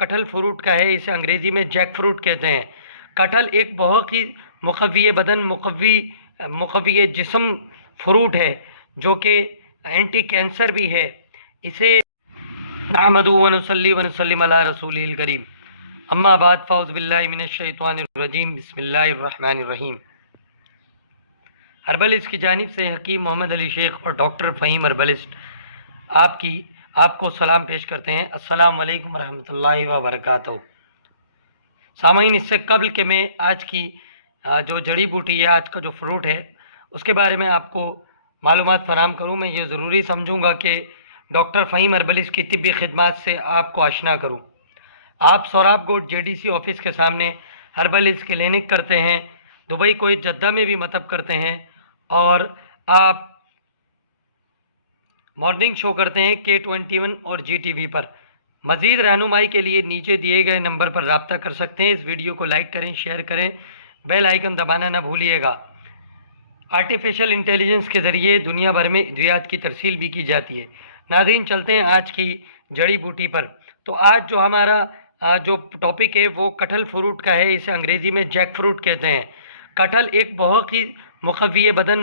कटहल फ्रूट का है, इसे अंग्रेजी में जैक फ्रूट कहते हैं। कटहल एक बहुत ही मुक़व्वी बदन, मुक़व्वी जिस्म फ्रूट है जो कि एंटी कैंसर भी है। इसे नहमदु व नुसल्ली व नुसल्लिम अला रसूलिल करीम, अम्मा बाद फ़ौज़ बिल्लाहि मिनश शैतानिर रजीम, बिस्मिल्लाहिर रहमानिर रहीम। हर्बलिस्ट की जानिब से हकीम मोहम्मद अली शेख और डॉक्टर फ़हीम हर्बलिस्ट आपको सलाम पेश करते हैं। अस्सलाम वालेकुम रहमतुल्लाहि व बरकातहू। सामाइन, इससे कबल कि मैं आज की जो जड़ी बूटी है, आज का जो फ्रूट है, उसके बारे में आपको मालूमात फराम करूँ, मैं ये ज़रूरी समझूंगा कि डॉक्टर फ़हीम हर्बलिस्ट की तिब्बी खिदमात से आपको आशना करूँ। आप सोराब गोट JDC ऑफिस के सामने हर्बलिस्ट क्लिनिक करते हैं, दुबई कोईत जद्दा में भी मतब करते हैं, और आप मॉर्निंग शो करते हैं K21 और GTV पर। मज़ीद रहनुमाई के लिए नीचे दिए गए नंबर पर रब्ता कर सकते हैं। इस वीडियो को लाइक करें, शेयर करें, बेल आइकन दबाना ना भूलिएगा। आर्टिफिशियल इंटेलिजेंस के ज़रिए दुनिया भर में अद्वियात की तरसील भी की जाती है। नाज़रीन, चलते हैं आज की जड़ी बूटी पर। तो आज जो हमारा जो टॉपिक है वो कटहल फ्रूट का है, इसे अंग्रेज़ी में जैक फ्रूट कहते हैं। कटहल एक बहुत ही मुक़व्वी बदन,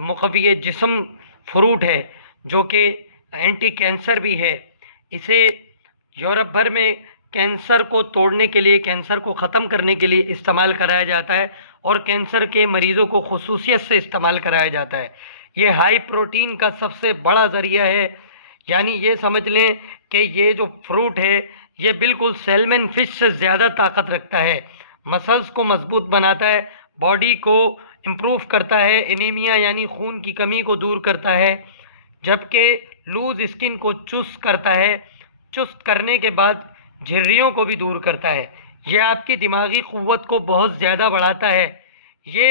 मुक़व्वी जिस्म फ्रूट है जो कि एंटी कैंसर भी है। इसे यूरोप भर में कैंसर को तोड़ने के लिए, कैंसर को ख़त्म करने के लिए इस्तेमाल कराया जाता है, और कैंसर के मरीज़ों को खुसूसियत से इस्तेमाल कराया जाता है। ये हाई प्रोटीन का सबसे बड़ा ज़रिया है, यानी ये समझ लें कि ये जो फ्रूट है ये बिल्कुल सैल्मन फिश से ज़्यादा ताकत रखता है। मसल्स को मजबूत बनाता है, बॉडी को इम्प्रूव करता है, एनीमिया यानी खून की कमी को दूर करता है, जबकि लूज स्किन को चुस्त करता है। चुस्त करने के बाद झुर्रियों को भी दूर करता है। यह आपकी दिमागी क़ुव्वत को बहुत ज़्यादा बढ़ाता है। ये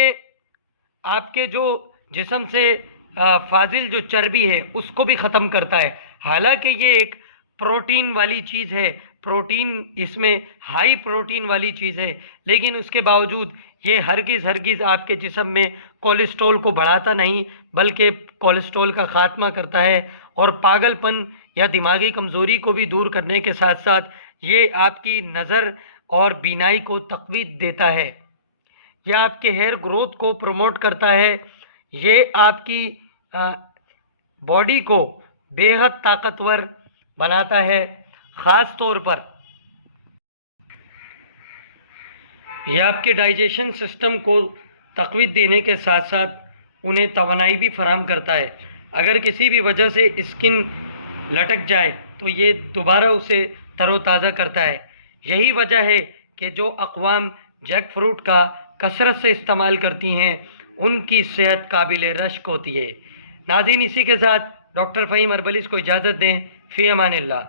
आपके जो जिस्म से फाजिल जो चर्बी है उसको भी ख़त्म करता है। हालांकि ये एक प्रोटीन वाली चीज़ है, प्रोटीन इसमें हाई प्रोटीन वाली चीज़ है, लेकिन उसके बावजूद ये हरगिज़ आपके जिस्म में कोलेस्ट्रॉल को बढ़ाता नहीं, बल्कि कोलेस्ट्रॉल का ख़ात्मा करता है, और पागलपन या दिमागी कमज़ोरी को भी दूर करने के साथ साथ ये आपकी नज़र और बीनाई को तक़वीत देता है। यह आपके हेयर ग्रोथ को प्रमोट करता है। ये आपकी बॉडी को बेहद ताकतवर बनाता है। ख़ास तौर पर यह आपके डाइजेशन सिस्टम को तक़वीत देने के साथ साथ उन्हें तवानाई भी फराहम करता है। अगर किसी भी वजह से स्किन लटक जाए तो ये दोबारा उसे तरोताज़ा करता है। यही वजह है कि जो अक़वाम जैक फ्रूट का कसरत से इस्तेमाल करती हैं उनकी सेहत काबिल रश्क होती है। नाज़रीन, इसी के साथ डॉक्टर फ़हीम हर्बलिस्ट को इजाज़त दें। फ़ी अमानिल्लाह।